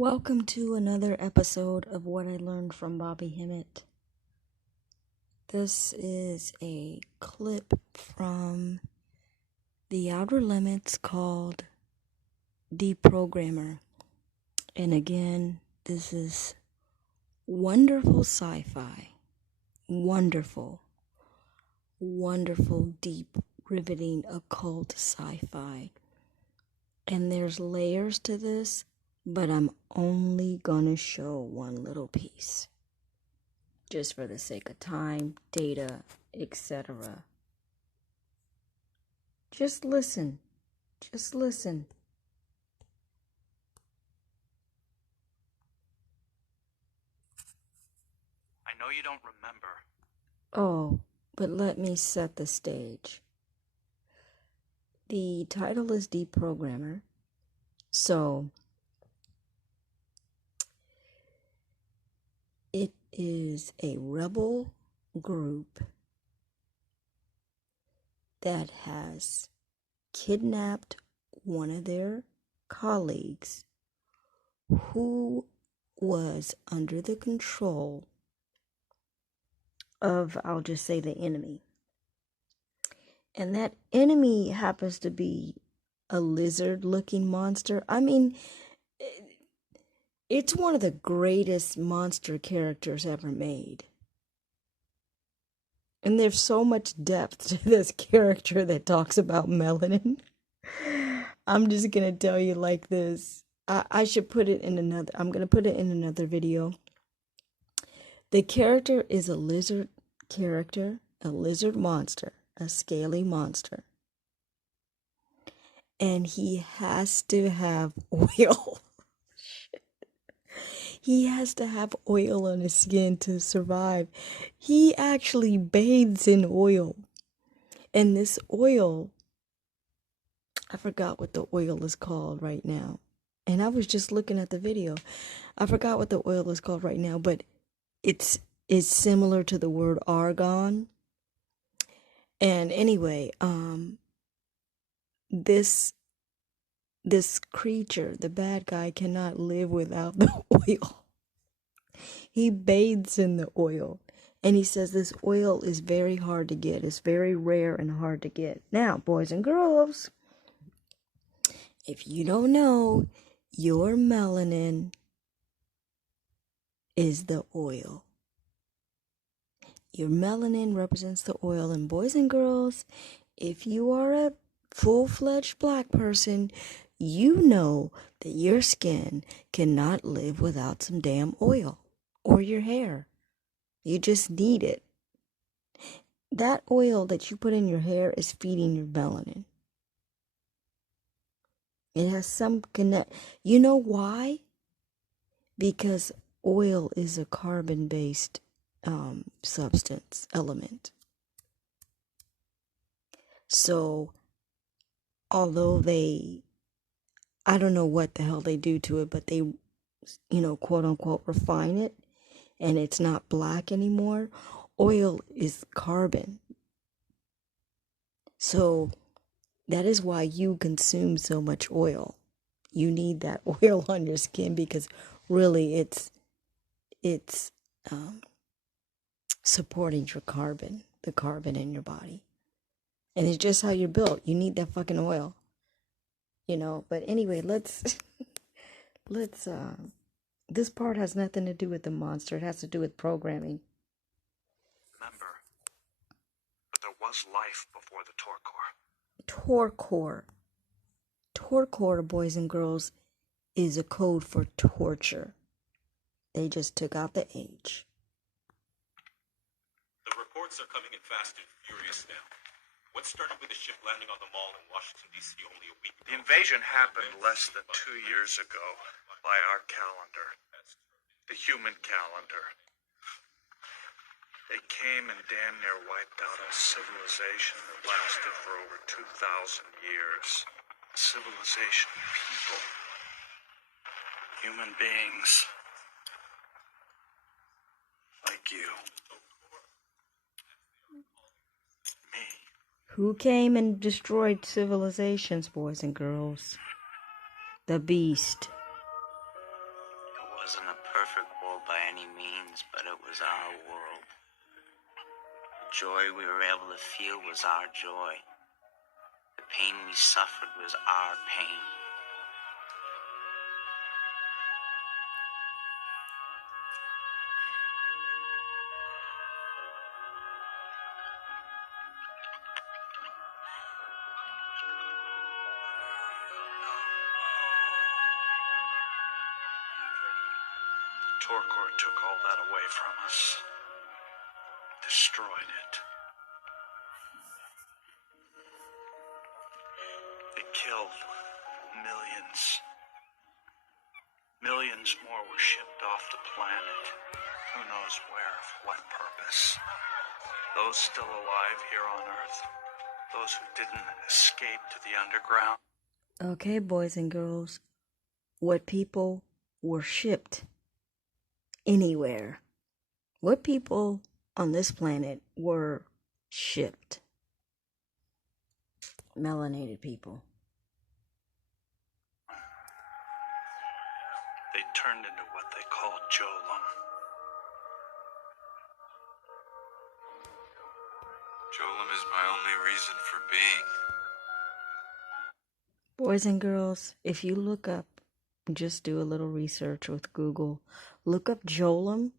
Welcome to another episode of What I Learned from Bobby Hemmit. This is a clip from The Outer Limits called Deprogrammer. And again, this is wonderful sci-fi. Wonderful, deep, riveting, occult sci-fi. And there's layers to this, but I'm only gonna show one little piece. Just for the sake of time, data, etc. Just listen. Just listen. I know you don't remember. Oh, but let me set the stage. The title is Deprogrammer. So, it is a rebel group that has kidnapped one of their colleagues who was under the control of, I'll just say, the enemy. And that enemy happens to be a lizard-looking monster. I mean, it's one of the greatest monster characters ever made. And there's so much depth to this character that talks about melanin. I'm just going to tell you like this. I should put it in another, I'm going to put it in another video. The character is a lizard character, a lizard monster, a scaly monster. And he has to have oil. He has to have oil on his skin to survive. He actually bathes in oil. And this oil, I forgot what the oil is called right now. And I was just looking at the video. I forgot what the oil is called right now, but it's similar to the word argon. And anyway, this creature, the bad guy, cannot live without the oil. He bathes in the oil. And he says this oil is very hard to get. It's very rare and hard to get. Now, boys and girls, if you don't know, your melanin is the oil. Your melanin represents the oil. And boys and girls, if you are a full-fledged black person, you know that your skin cannot live without some damn oil. Or your hair. You just need it. That oil that you put in your hair is feeding your melanin. It has some connect. You know why? Because oil is a carbon-based substance, element. So, although I don't know what the hell they do to it, but they, quote unquote, refine it, and it's not black anymore. Oil is carbon. So that is why you consume so much oil. You need that oil on your skin because really it's supporting your carbon, the carbon in your body. And it's just how you're built. You need that fucking oil. But anyway, let's this part has nothing to do with the monster. It has to do with programming. Remember, but there was life before the Torkor. Torkor, boys and girls, is a code for torture. They just took out the H. The reports are coming in fast and furious now. What started with a ship landing on the mall in Washington, D.C. only a week ago? The invasion happened less than 2 years ago by our calendar, the human calendar. They came and damn near wiped out a civilization that lasted for over 2,000 years. A civilization of people. Human beings. Like you. Me. Who came and destroyed civilizations, boys and girls? The beast. wasn't a perfect world by any means, but it was our world. The joy we were able to feel was our joy. The pain we suffered was our pain. Torkor took all that away from us. Destroyed it. It killed millions. Millions more were shipped off the planet. Who knows where, for what purpose. Those still alive here on Earth. Those who didn't escape to the underground. Okay, boys and girls. What people were shipped anywhere? What people on this planet were shipped? Melanated people. They turned into what they called Jolum. Jolum is my only reason for being. Boys and girls, if you look up, just do a little research with Google. Look up Jolum,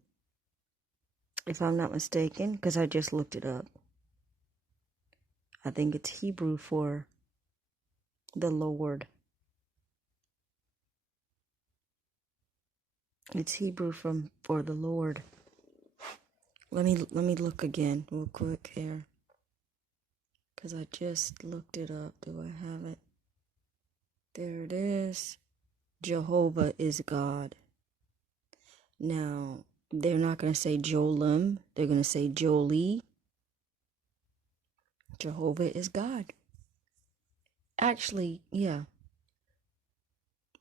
if I'm not mistaken, because I just looked it up. I think it's Hebrew for the Lord. It's Hebrew for the Lord. Let me look again real quick here, because I just looked it up. Do I have it? There it is. Jehovah is God. Now, they're not going to say Jolum. They're going to say Jolie. Jehovah is God. Actually, yeah.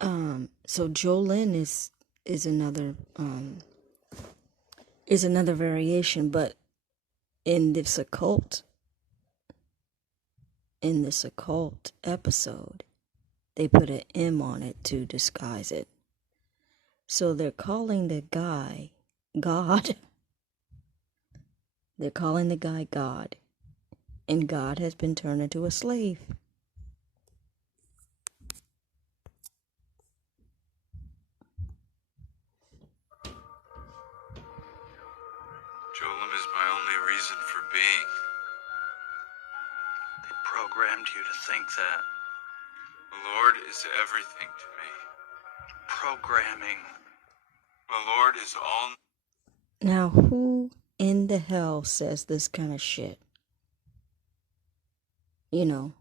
So Jolin is another variation, but in this occult episode, they put an M on it to disguise it. So they're calling the guy God. They're calling the guy God. And God has been turned into a slave. Jolum is my only reason for being. They programmed you to think that. The Lord is everything to me. Programming. The Lord is all. Now, who in the hell says this kind of shit? You know,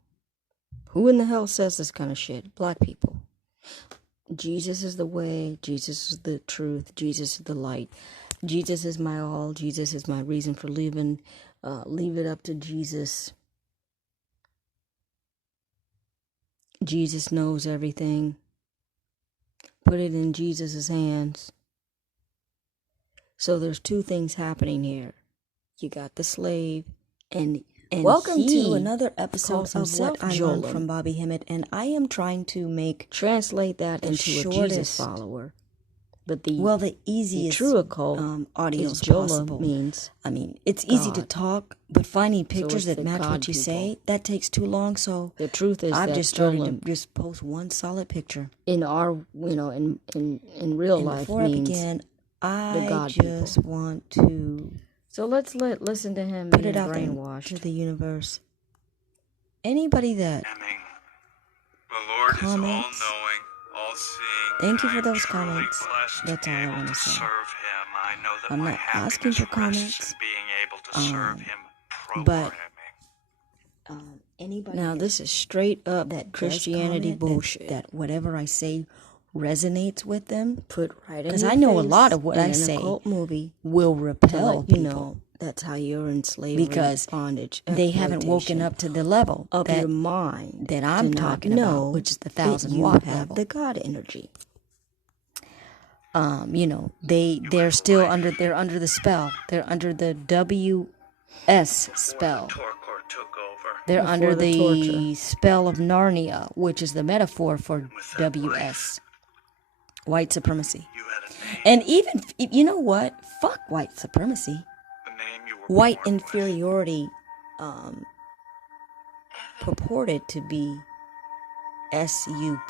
who in the hell says this kind of shit? Black people. Jesus is the way. Jesus is the truth. Jesus is the light. Jesus is my all. Jesus is my reason for living. Leave it up to Jesus. Jesus knows everything. Put it in Jesus' hands. So there's two things happening here. You got the slave, and welcome to another episode of What I Learned from Bobby Hemmit, and I am trying to translate that into a Jesus follower. But the easiest, true occult audio possible means. I mean, it's easy to talk, but finding pictures that match what you say, that takes too long. So the truth is, I've just started to just post one solid picture. In our, in real life, before I begin, I just want to. So let's listen to him put it out brainwashed to the universe. Anybody that The Lord is all-knowing, all-seeing. Thank you for those comments. That's all I want to say. I'm not asking for comments. But anybody now, this is straight up that Christianity bullshit. That whatever I say resonates with them. Put right in because I know a lot of what I say occult movie will repel people. That's how you're in slavery, because bondage, they haven't woken up to the level of your mind that I'm talking about, which is the 1,000-watt level. The God energy. They're still under the spell. They're under the WS spell. They're under the spell of Narnia, which is the metaphor for WS, white supremacy. And even, you know what? Fuck white supremacy. The name you were White born with. inferiority purported to be Supreme.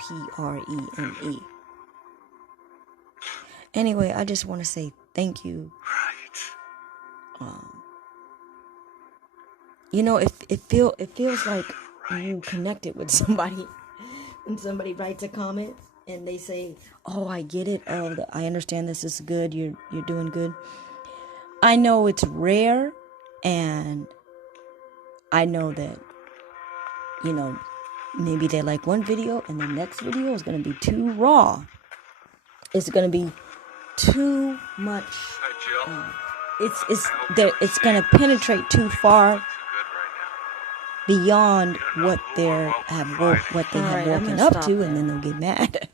Anyway, I just want to say thank you. Right. You know, it feels like you connected with somebody when somebody writes a comment and they say, "Oh, I get it. Oh, I understand. This is good. You're doing good." I know it's rare, and I know that, you know, maybe they like one video and the next video is going to be too raw. It's going to be too much. Hi, Jill. It's going to penetrate too far Good right now. beyond what they Alright, have I'm woken gonna up stop to, there. and then they'll get mad.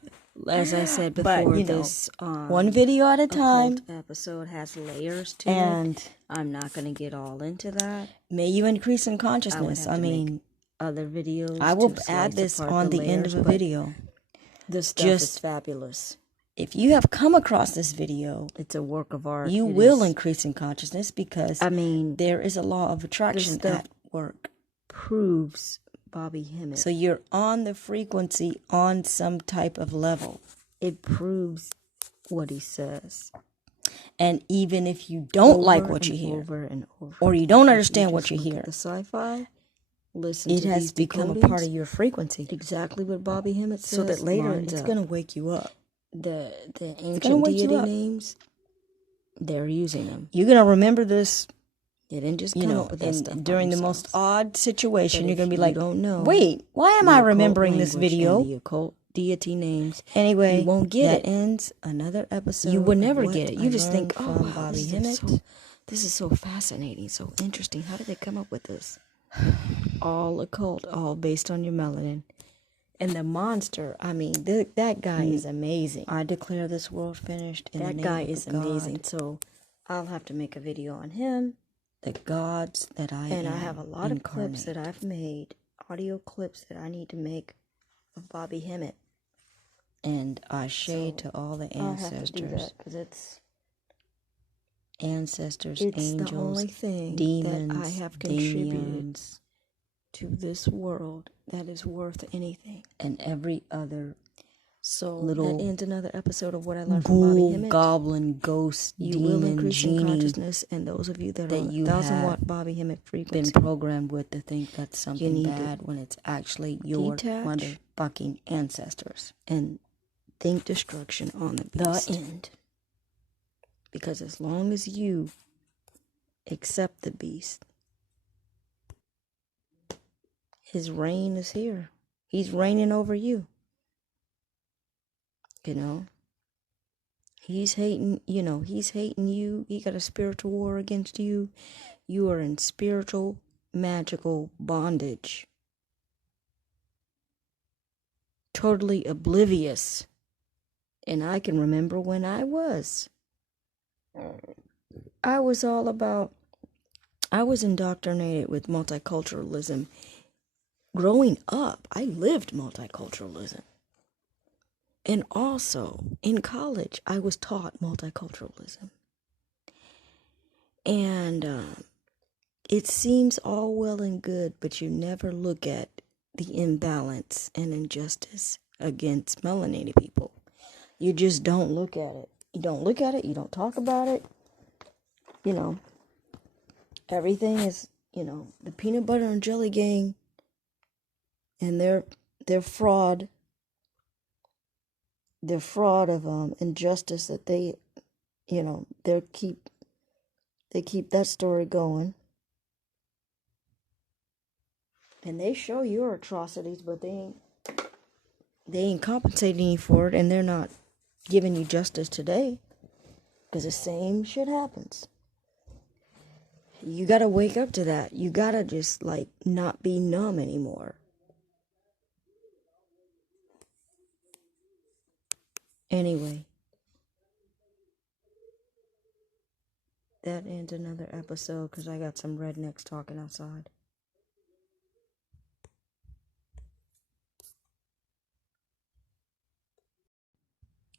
As I said But, before, you know, this one video at a time. occult episode has layers to And it. I'm not going to get all into that. may you increase in I would consciousness. have I to make mean, other videos. I will to add slice this apart on the end layers, of a but video. This stuff Just is fabulous. if you have come across this video, It's a work of art. you It will is- increase in consciousness because I mean, there is a law of attraction stuff- at work. proves Bobby Hemmit. So you're on the frequency on some type of level. It proves what he says. And even if you don't like Over what you and hear, over and over. or you don't If understand what just you look hear, at the sci-fi, listen it to has these become a part decodings, of your frequency. exactly what Bobby Hemmit says. So that later lines it's up. going to wake you up. The gonna ancient wake you deity up. names, they're using them. You're going to remember this, They didn't just you come know, up with that stuff by during the most themselves. odd situation. But You're if going to be you like, don't know wait, why am the I occult remembering this language video? and the occult deity names, Anyway, you won't get that it. ends another episode. You would of never what get it. I You just think, learned oh, from wow, Bobby this Hemmit. is so fascinating, so interesting. How did they come up with this? All occult, all based on your melanin. And the monster, I mean, that guy is amazing. I declare this world finished. In the That name guy of is God, amazing. So I'll have to make a video on him. the gods that I And am I have a lot of clips incarnate. that I've made, audio clips that I need to make of Bobby Hemmit. And ashe So, to all the I'll have to do ancestors, that because it's ancestors, the angels, only thing demons, that I have contributed demians, to this world that is worth anything. and every other So little that ends another episode of what I learned from Bobby ghoul, Hemmit. goblin, ghost, You will demon, increase in genie consciousness, and those of you that are that on you 1,000 have watt Bobby Hemmit frequency, been programmed with to think that's something need to bad when it's actually your detach motherfucking ancestors. and think destruction on the beast. The end. Because as long as you accept the beast, his reign is here. He's reigning over you. You know? He's hating you. He got a spiritual war against you. You are in spiritual, magical bondage. Totally oblivious. And I can remember when I was indoctrinated with multiculturalism. Growing up, I lived multiculturalism. And also, in college, I was taught multiculturalism. And it seems all well and good, but you never look at the imbalance and injustice against melanated people. You just don't look at it. You don't look at it. You don't talk about it. You know, everything is, the peanut butter and jelly gang and their fraud. Their fraud of injustice that they keep that story going. And they show your atrocities, but they ain't compensating you for it, and they're not giving you justice today. Because the same shit happens. You gotta wake up to that. You gotta just, not be numb anymore. Anyway. That ends another episode because I got some rednecks talking outside.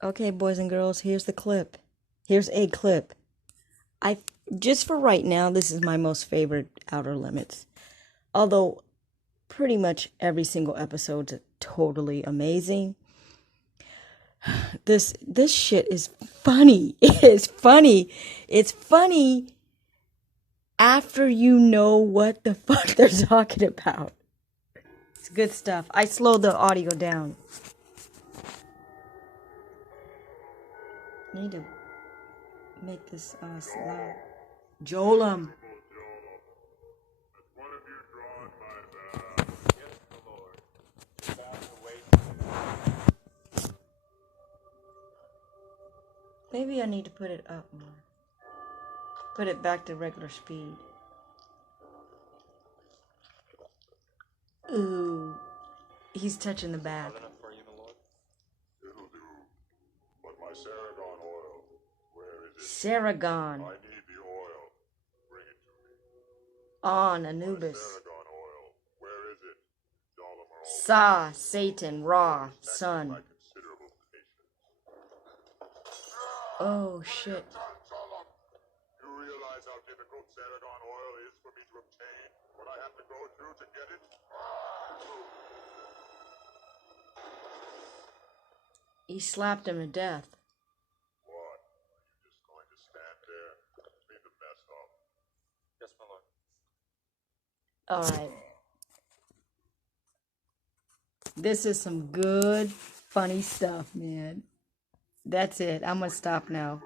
Okay, boys and girls, here's the clip. Here's a clip. Just for right now, this is my most favorite Outer Limits. Although pretty much every single episode's totally amazing. This shit is funny. It's funny. It's funny after you know what the fuck they're talking about. It's good stuff. I slowed the audio down. Need to make this loud. Jolam. Maybe I need to put it up more. Put it back to regular speed. Ooh. He's touching the back. It'll do. But my Saragon oil, where is it? Saragon. I need the oil. Bring it to me. On Anubis. Saragon oil, where is it? Dalamer Sa, Satan, Ra, Son. my considerable patience. Oh shit. You realize how difficult Saragon oil is for me to obtain? What I have to go through to get it? He slapped him to death. What? Are you just going to stand there? Be the best of. Yes, my lord. Alright. This is some good, funny stuff, man. That's it. I'm gonna stop now.